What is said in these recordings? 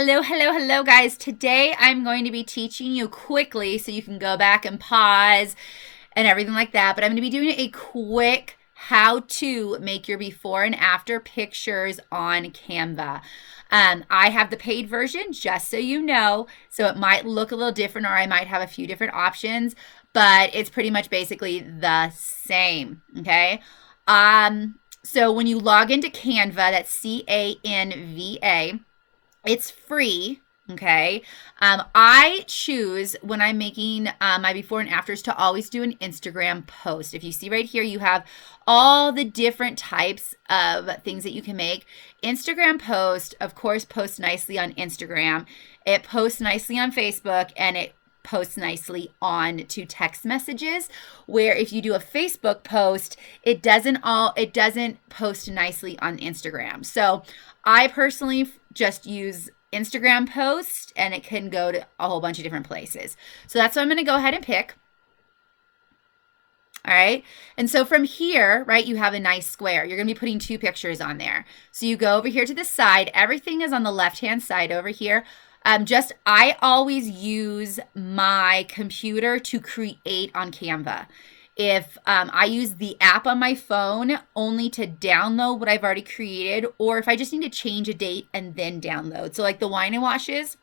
Hello, hello, hello, guys. Today I'm going to be teaching you quickly so you can go back and pause and everything like that. But I'm going to be doing a quick how to make your before and after pictures on Canva. I have the paid version, just so you know, so it might look a little different or I might have a few different options, but it's pretty much basically the same, okay? So when you log into Canva, that's CANVA, it's free. Okay. I choose when I'm making my before and afters to always do an Instagram post. If you see right here, you have all the different types of things that you can make. Instagram post, of course, posts nicely on Instagram. It posts nicely on Facebook, and it posts nicely on to text messages, where if you do a Facebook post, it doesn't post nicely on Instagram. So I personally just use Instagram post, and it can go to a whole bunch of different places. So that's what I'm going to go ahead and pick. All right. And so from here, right, you have a nice square. You're going to be putting two pictures on there. So you go over here to the side. Everything is on the left-hand side over here. I always use my computer to create on Canva. If I use the app on my phone only to download what I've already created, or if I just need to change a date and then download. So like the wine and washes,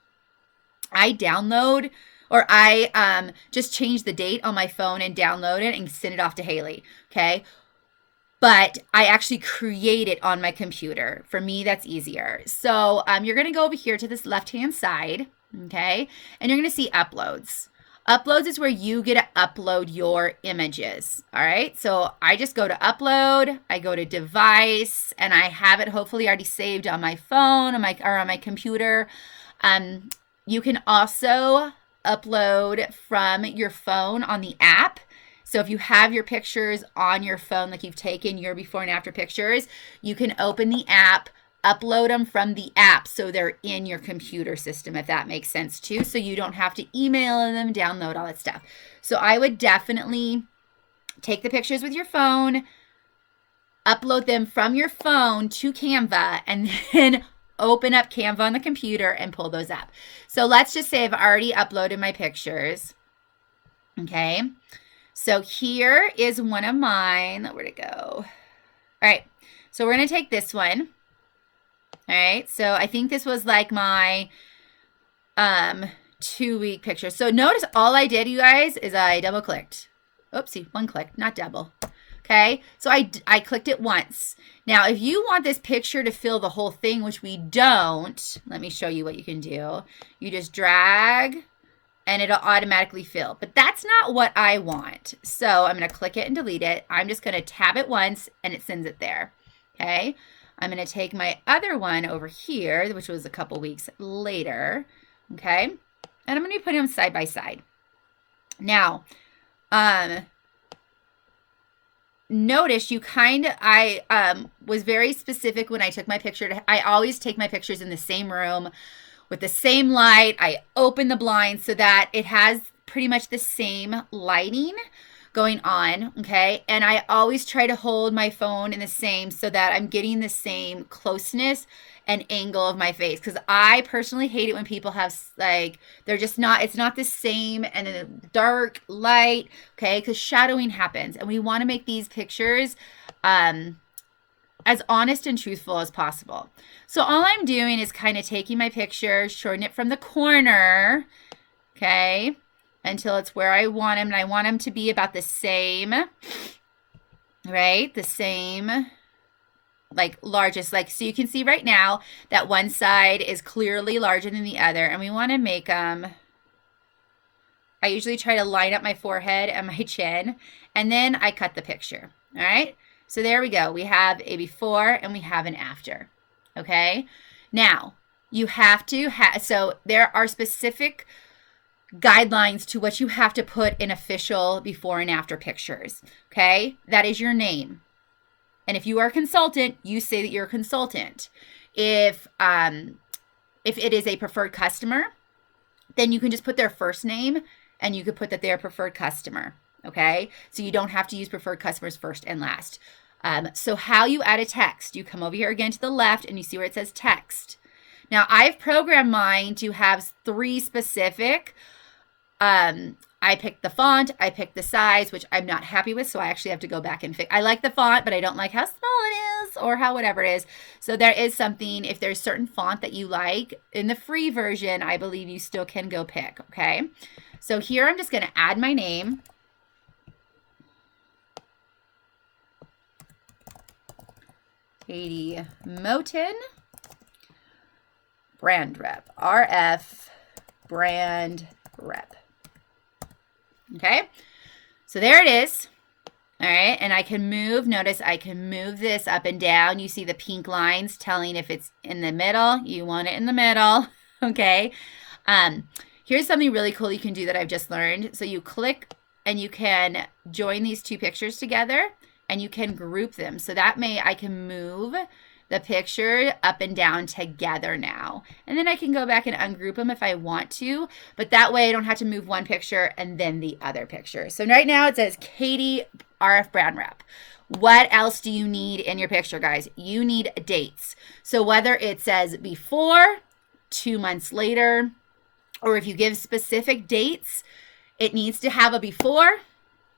I download, or I just change the date on my phone and download it and send it off to Haley, okay? But I actually create it on my computer. For me, that's easier. So you're going to go over here to this left-hand side, okay? And you're going to see uploads. Uploads is where you get to upload your images, all right? So I just go to upload, I go to device, and I have it hopefully already saved on my phone or on my computer. You can also upload from your phone on the app. So if you have your pictures on your phone, like you've taken your before and after pictures, you can open the app, upload them from the app so they're in your computer system, if that makes sense too, so you don't have to email them, download all that stuff. So I would definitely take the pictures with your phone, upload them from your phone to Canva, and then open up Canva on the computer and pull those up. So let's just say I've already uploaded my pictures. Okay, so here is one of mine. Where'd it go? All right, so we're going to take this one. All right, so I think this was like my 2-week picture. So notice all I did, you guys, is I double clicked. Oopsie, one click, not double. Okay, so I clicked it once. Now, if you want this picture to fill the whole thing, which we don't, let me show you what you can do. You just drag, and it'll automatically fill. But that's not what I want. So I'm going to click it and delete it. I'm just going to tab it once, and it sends it there. Okay. I'm going to take my other one over here, which was a couple weeks later, okay? And I'm going to put them side by side. Now, notice I was very specific when I took my picture. I always take my pictures in the same room with the same light. I open the blinds so that it has pretty much the same lighting going on, okay? And I always try to hold my phone in the same so that I'm getting the same closeness and angle of my face, because I personally hate it when people have like, it's not the same, and then the dark light, okay? Because shadowing happens, and we want to make these pictures as honest and truthful as possible. So all I'm doing is kind of taking my picture, shorting it from the corner, okay, until it's where I want them, and I want them to be about the same, right? The same, like largest, like, so you can see right now that one side is clearly larger than the other, and we want to make them, I usually try to line up my forehead and my chin, and then I cut the picture, all right? So there we go. We have a before and we have an after, okay? Now, you have to so there are specific guidelines to what you have to put in official before and after pictures, okay? That is your name. And if you are a consultant, you say that you're a consultant. If it is a preferred customer, then you can just put their first name, and you could put that they're a preferred customer, okay? So you don't have to use preferred customers first and last. So how you add a text, you come over here again to the left, and you see where it says text. Now, I've programmed mine to have 3 specific. I picked the font, I picked the size, which I'm not happy with, so I actually have to go back and fix. I like the font, but I don't like how small it is or how whatever it is. So there is something, if there's certain font that you like in the free version, I believe you still can go pick, okay? So here I'm just going to add my name. Katie Moten, brand rep, RF brand rep. Okay, so there it is. All right, and I can move, notice I can move this up and down. You see the pink lines telling if it's in the middle, you want it in the middle, okay? Here's something really cool you can do that I've just learned. So you click and you can join these 2 pictures together and you can group them. So that I can move the picture up and down together now. And then I can go back and ungroup them if I want to, but that way I don't have to move one picture and then the other picture. So right now it says Katie RF brand rep. What else do you need in your picture, guys? You need dates. So whether it says before, 2 months later, or if you give specific dates, it needs to have a before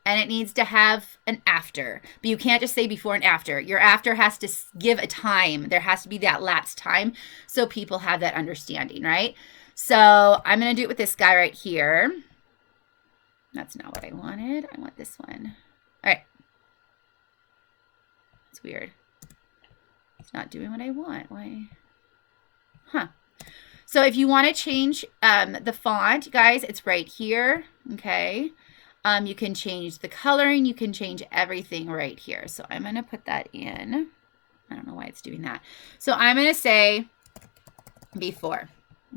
and it needs to have an after. But you can't just say before and after. Your after has to give a time. There has to be that lapsed time so people have that understanding, right? So I'm going to do it with this guy right here. That's not what I wanted. I want this one. All right. It's weird. It's not doing what I want. Why? Huh. So if you want to change the font, guys, it's right here. Okay. You can change the coloring. You can change everything right here. So I'm going to put that in. I don't know why it's doing that. So I'm going to say before.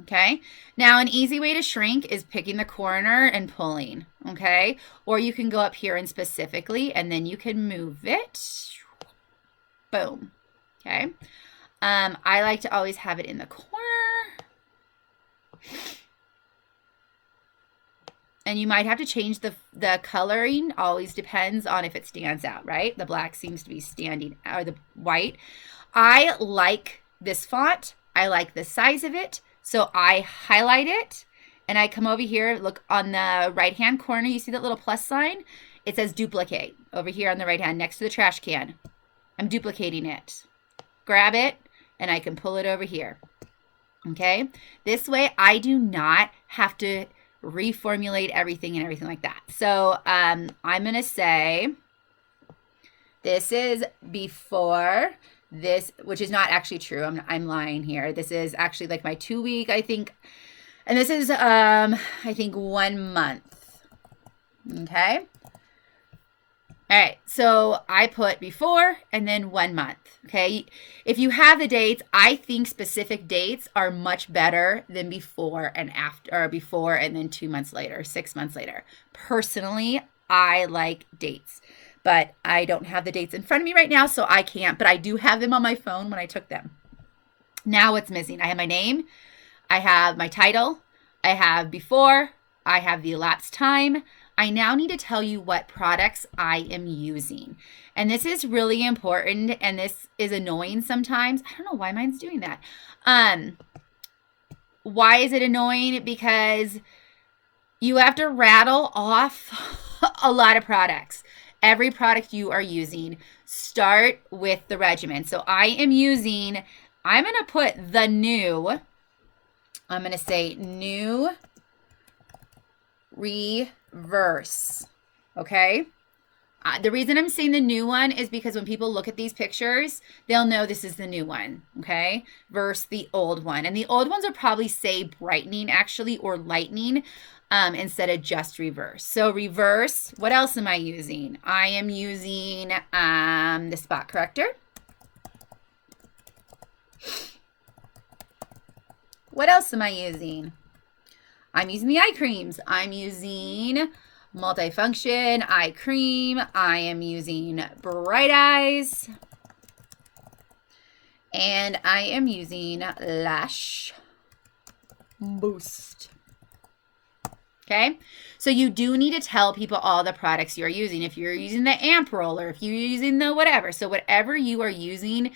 Okay. Now, an easy way to shrink is picking the corner and pulling. Okay. Or you can go up here and specifically, and then you can move it. Boom. Okay. I like to always have it in the corner. And you might have to change the coloring. Always depends on if it stands out, right? The black seems to be standing, or the white. I like this font. I like the size of it. So I highlight it and I come over here. Look on the right-hand corner. You see that little plus sign? It says duplicate over here on the right hand next to the trash can. I'm duplicating it. Grab it and I can pull it over here. Okay? This way I do not have to reformulate everything and everything like that. So I'm going to say this is before this, which is not actually true. I'm lying here. This is actually like my 2 week, I think. And this is, I think 1 month. Okay. All right. So I put before and then 1 month. Okay. If you have the dates, I think specific dates are much better than before and after, or before and then 2 months later, 6 months later. Personally, I like dates, but I don't have the dates in front of me right now, so I can't, but I do have them on my phone when I took them. Now what's missing? I have my name, I have my title, I have before, I have the elapsed time. I now need to tell you what products I am using. And this is really important, and this is annoying sometimes. I don't know why mine's doing that. Why is it annoying? Because you have to rattle off a lot of products. Every product you are using, start with the regimen. So I am using, I'm going to put the new, I'm going to say new reverse. Okay. The reason I'm saying the new one is because when people look at these pictures, they'll know this is the new one, okay, versus the old one. And the old ones will probably say brightening actually, or lightening, instead of just reverse. So reverse, what else am I using? I am using the spot corrector. What else am I using? I'm using the eye creams. I'm using multifunction eye cream. I am using Bright Eyes. And I am using Lash Boost. Okay, so you do need to tell people all the products you're using. If you're using the amp roller, if you're using the whatever. So whatever you are using,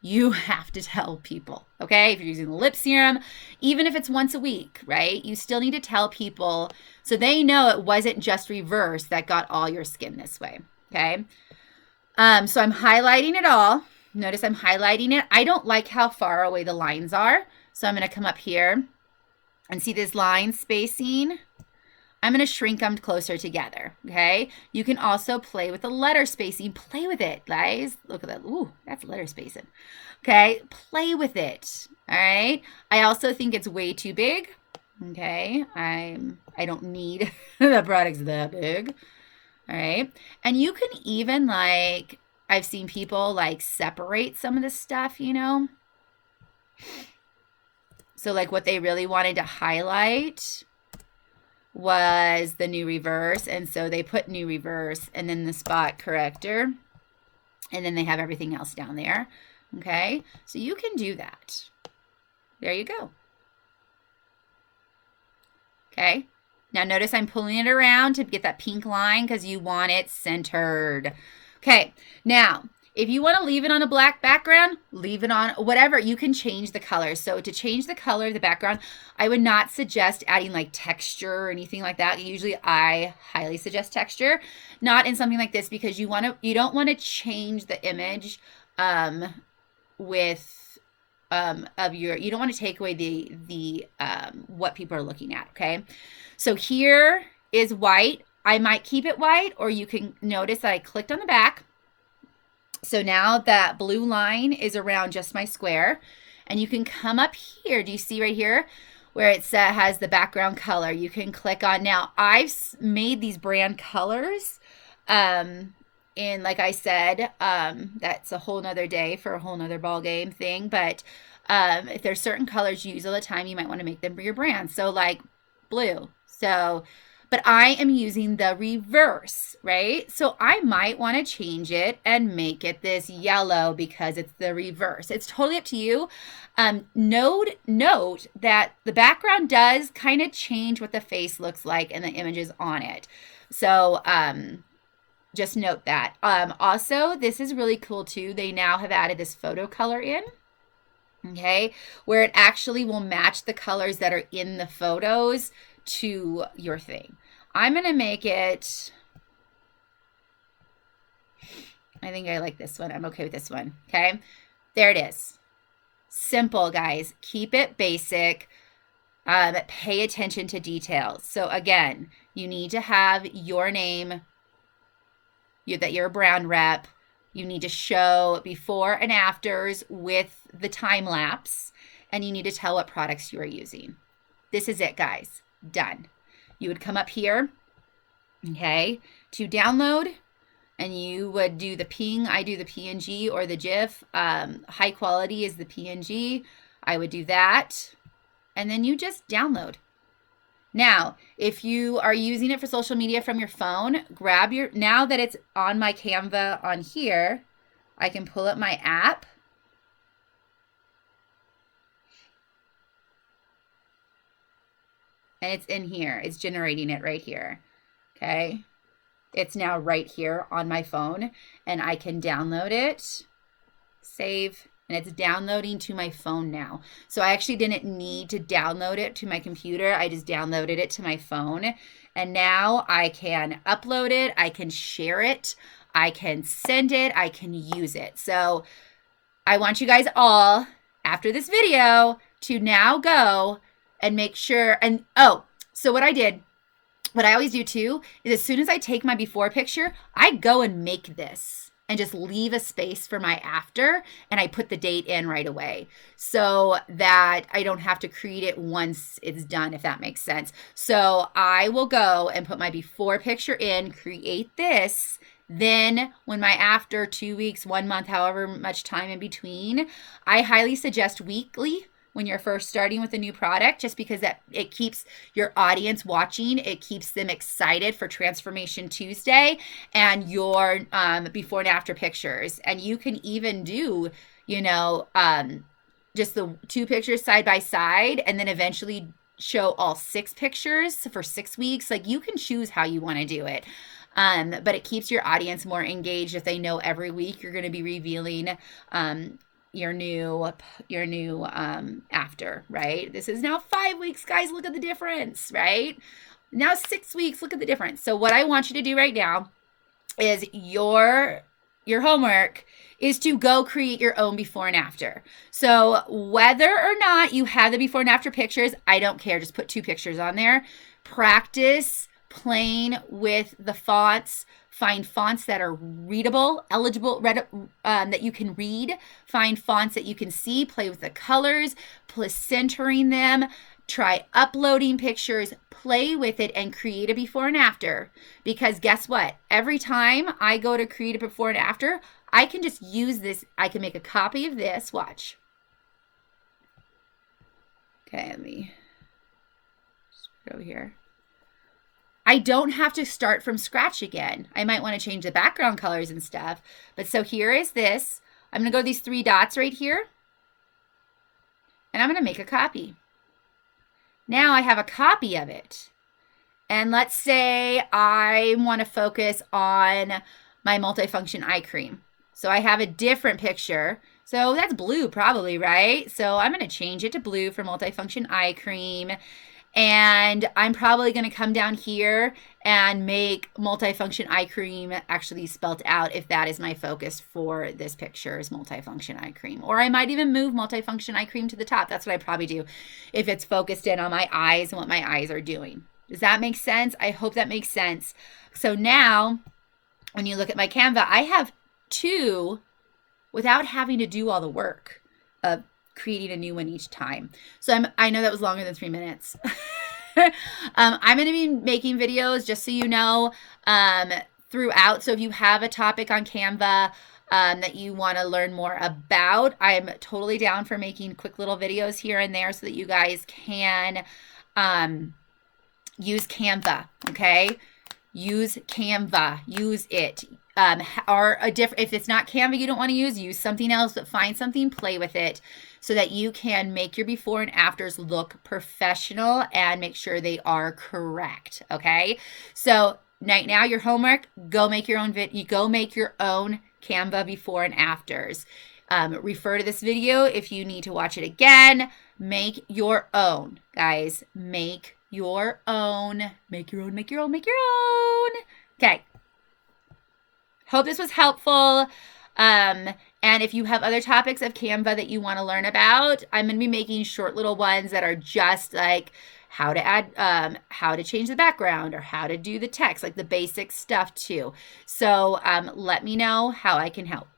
you have to tell people, okay? If you're using the lip serum, even if it's once a week, right? You still need to tell people so they know it wasn't just reverse that got all your skin this way, okay? So I'm highlighting it all. Notice I'm highlighting it. I don't like how far away the lines are, so I'm going to come up here and see this line spacing. I'm going to shrink them closer together, okay? You can also play with the letter spacing. Play with it, guys. Look at that. Ooh, that's letter spacing. Okay, play with it, all right? I also think it's way too big, okay? I don't need the products that big, all right? And you can even, like, I've seen people, like, separate some of this stuff, you know? So, like, what they really wanted to highlight was the new reverse, and so they put new reverse and then the spot corrector, and then they have everything else down there, okay? So you can do that. There you go. Okay, now notice I'm pulling it around to get that pink line because you want it centered. Okay, now if you want to leave it on a black background, leave it on whatever. You can change the color. So to change the color of the background, I would not suggest adding like texture or anything like that. Usually I highly suggest texture, not in something like this, because you don't want to change the image you don't want to take away the what people are looking at, okay? So here is white. I might keep it white, or you can notice that I clicked on the back. So now that blue line is around just my square, and you can come up here. Do you see right here where it has the background color? You can click on. Now I've made these brand colors, and like I said, that's a whole nother day for a whole nother ball game thing. But if there's certain colors you use all the time, you might want to make them for your brand. So like blue. So. But I am using the reverse, right? So I might want to change it and make it this yellow because it's the reverse. It's totally up to you. Note that the background does kind of change what the face looks like and the images on it. So just note that. Also, this is really cool too. They now have added this photo color in. Okay, where it actually will match the colors that are in the photos to your thing. I'm going to make it, I think I like this one. I'm okay with this one. Okay, there it is. Simple, guys. Keep it basic. Pay attention to details. So again, you need to have your name, that you're a brand rep. You need to show before and afters with the time lapse, and you need to tell what products you are using. This is it, guys. Done. You would come up here, okay, to download, and you would do the ping. I do the PNG or the GIF. High quality is the PNG. I would do that, and then you just download. Now, if you are using it for social media from your phone, now that it's on my Canva on here, I can pull up my app. And it's in here. It's generating it right here. Okay. It's now right here on my phone, and I can download it, save, and it's downloading to my phone now. So I actually didn't need to download it to my computer. I just downloaded it to my phone, and now I can upload it. I can share it. I can send it. I can use it. So I want you guys all, after this video, to now go and make sure. And so what I always do too, is as soon as I take my before picture, I go and make this and just leave a space for my after, and I put the date in right away so that I don't have to create it once it's done, if that makes sense. So I will go and put my before picture in, create this. Then when my after, 2 weeks, 1 month, however much time in between, I highly suggest weekly when you're first starting with a new product, just because it keeps your audience watching. It keeps them excited for Transformation Tuesday and your before and after pictures. And you can even do, just the 2 pictures side by side, and then eventually show all 6 pictures for 6 weeks. Like, you can choose how you want to do it. But it keeps your audience more engaged if they know every week you're going to be revealing your new after, right? This is now 5 weeks, guys. Look at the difference, right? Now 6 weeks, look at the difference. So what I want you to do right now is your homework is to go create your own before and after. So whether or not you have the before and after pictures, I don't care. Just put 2 pictures on there. Practice playing with the fonts. Find fonts that are readable, eligible, that you can read. Find fonts that you can see. Play with the colors, placentering them. Try uploading pictures, play with it, and create a before and after. Because guess what? Every time I go to create a before and after, I can just use this. I can make a copy of this. Watch. Okay, let me just put it over here. I don't have to start from scratch again. I might want to change the background colors and stuff. But so here is this. I'm going to go to these 3 dots right here. And I'm going to make a copy. Now I have a copy of it. And let's say I want to focus on my multifunction eye cream. So I have a different picture. So that's blue probably, right? So I'm going to change it to blue for multifunction eye cream. And I'm probably going to come down here and make multifunction eye cream actually spelt out if that is my focus for this picture is multifunction eye cream. Or I might even move multifunction eye cream to the top. That's what I probably do if it's focused in on my eyes and what my eyes are doing. Does that make sense? I hope that makes sense. So now when you look at my Canva, I have 2 without having to do all the work of creating a new one each time. So I know that was longer than 3 minutes. I'm going to be making videos, just so you know, throughout. So if you have a topic on Canva that you want to learn more about, I'm totally down for making quick little videos here and there so that you guys can use Canva, okay? Use Canva. Use it. If it's not Canva you don't want to use something else, but find something, play with it so that you can make your before and afters look professional and make sure they are correct, okay? So right now your homework, go make your own Canva before and afters. Refer to this video if you need to watch it again. Make your own, guys. Make your own. Make your own, make your own, make your own. Okay. Hope this was helpful. And if you have other topics of Canva that you want to learn about, I'm going to be making short little ones that are just like how to add, how to change the background or how to do the text, like the basic stuff too. So let me know how I can help.